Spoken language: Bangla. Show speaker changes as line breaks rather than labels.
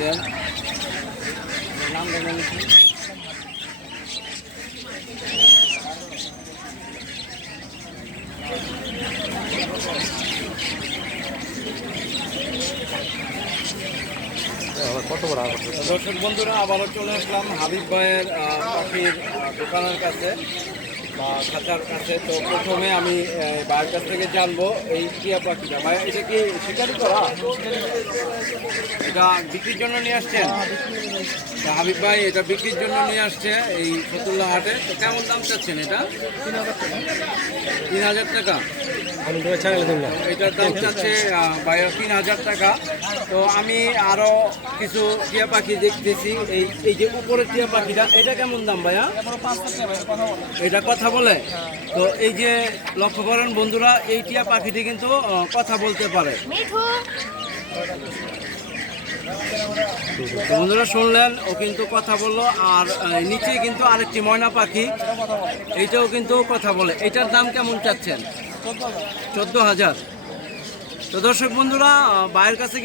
দেন নাম
কত বড়
দর্শক বন্ধুরা আবারও চলে আসলাম হাবিব ভাইয়ের পাখির দোকানের কাছে। বা কাছে। তো প্রথমে আমি আহ, কাছ থেকে জানব এই টিয়া পাখিটা ভাই এটা কি শিকারি করা? এটা বিক্রির জন্য নিয়ে আসছেন? হাবিব ভাই এটা বিক্রির জন্য নিয়ে আসছে এই ফতুল্লা হাটে। তো কেমন দাম চাচ্ছেন এটা? তিন হাজার টাকা।
তিন হাজার না
এটার দাম চাচ্ছে বায়ো তিন হাজার টাকা। তো আমি আরও কিছু টিয়া পাখি দেখতেছি। এই এই যে উপরের টিয়া পাখিটা এটা কেমন দাম ভাইয়া? এটা কথা বলে? তো এই যে লক্ষ্য করেন বন্ধুরা এই টিয়া পাখিটি কিন্তু কথা বলতে পারে। বন্ধুরা শুনলেন ও কিন্তু কথা বলল আর নিচে কিন্তু আরেকটি ময়না পাখি এইটাও কিন্তু কথা বলে। এটার দাম কেমন চাচ্ছেন? চোদ্দ হাজার। তো দর্শক বন্ধুরা বাইরের কাছে